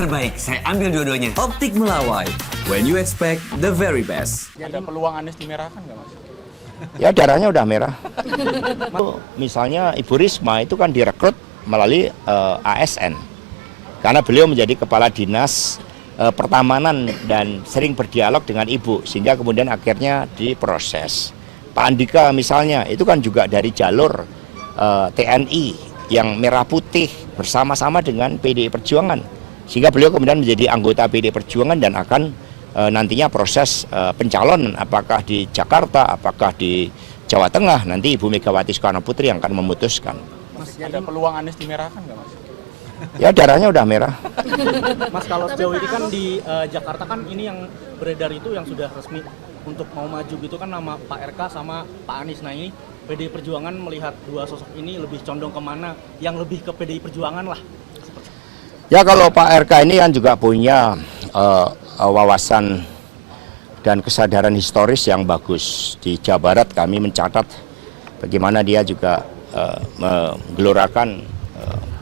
Terbaik, saya ambil dua-duanya. Optik Melawai, when you expect the very best. Ada peluang Anies dimerahkan nggak, Mas? Ya darahnya udah merah. Misalnya Ibu Risma itu kan direkrut melalui ASN. Karena beliau menjadi kepala dinas pertamanan dan sering berdialog dengan Ibu. Sehingga kemudian akhirnya diproses. Pak Andika misalnya itu kan juga dari jalur TNI yang merah putih bersama-sama dengan PDI Perjuangan. Sehingga beliau kemudian menjadi anggota PDI Perjuangan dan akan nantinya proses pencalonan apakah di Jakarta, apakah di Jawa Tengah, nanti Ibu Megawati Soekarno Putri yang akan memutuskan. Mas, ada peluang Anies dimerahkan nggak, Mas? Ya darahnya udah merah. Mas, kalau sejauh ini kan di Jakarta kan ini yang beredar itu yang sudah resmi untuk mau maju gitu kan nama Pak RK sama Pak Anies. Nah ini PDI Perjuangan melihat dua sosok ini lebih condong kemana? Yang lebih ke PDI Perjuangan lah. Ya kalau Pak RK ini kan juga punya wawasan dan kesadaran historis yang bagus. Di Jawa Barat kami mencatat bagaimana dia juga menggelorakan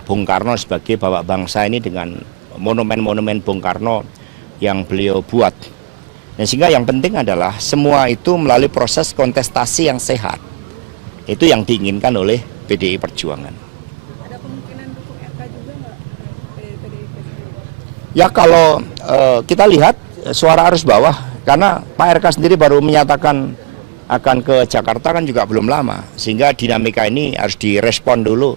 Bung Karno sebagai bapak bangsa ini dengan monumen-monumen Bung Karno yang beliau buat. Dan sehingga yang penting adalah semua itu melalui proses kontestasi yang sehat. Itu yang diinginkan oleh PDI Perjuangan. Ada kemungkinan dukung RK juga nggak PDI Perjuangan? Ya kalau kita lihat suara arus bawah, karena Pak RK sendiri baru menyatakan akan ke Jakarta kan juga belum lama. Sehingga dinamika ini harus direspon dulu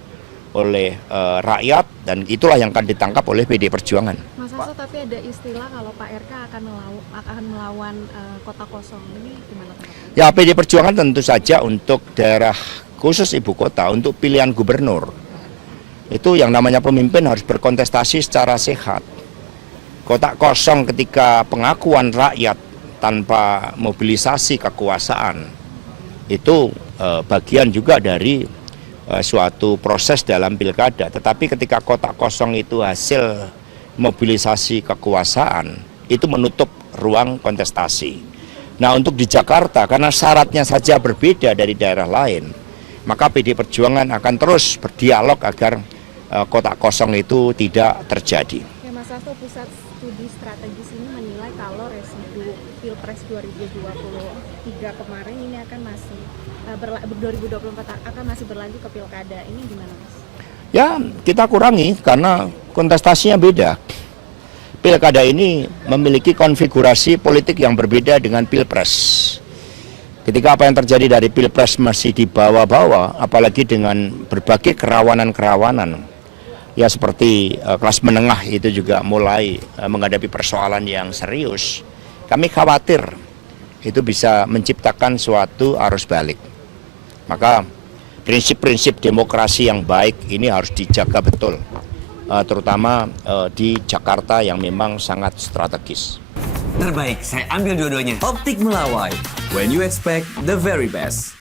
oleh rakyat dan itulah yang akan ditangkap oleh PDI Perjuangan. Mas Hasto, tapi ada istilah kalau Pak RK akan melawan kota kosong. Ini gimana tanggapannya? Ya PDI Perjuangan tentu saja untuk daerah khusus ibu kota, untuk pilihan gubernur. Itu yang namanya pemimpin harus berkontestasi secara sehat. Kotak kosong ketika pengakuan rakyat tanpa mobilisasi kekuasaan, itu bagian juga dari suatu proses dalam pilkada. Tetapi ketika kotak kosong itu hasil mobilisasi kekuasaan, itu menutup ruang kontestasi. Nah untuk di Jakarta, karena syaratnya saja berbeda dari daerah lain, maka PDI Perjuangan akan terus berdialog agar kotak kosong itu tidak terjadi. Ya Mas Hasto, Pusat Studi Strategis ini menilai kalau residu Pilpres 2023 kemarin ini akan masih 2024 akan masih berlanjut ke pilkada. Ini gimana, Mas? Ya kita kurangi karena kontestasinya beda. Pilkada ini memiliki konfigurasi politik yang berbeda dengan Pilpres. Ketika apa yang terjadi dari Pilpres masih di bawah-bawah, apalagi dengan berbagai kerawanan-kerawanan, ya seperti kelas menengah itu juga mulai menghadapi persoalan yang serius. Kami khawatir itu bisa menciptakan suatu arus balik. Maka prinsip-prinsip demokrasi yang baik ini harus dijaga betul. Terutama di Jakarta yang memang sangat strategis. Terbaik, saya ambil dua-duanya. Optik Melawai, when you expect the very best.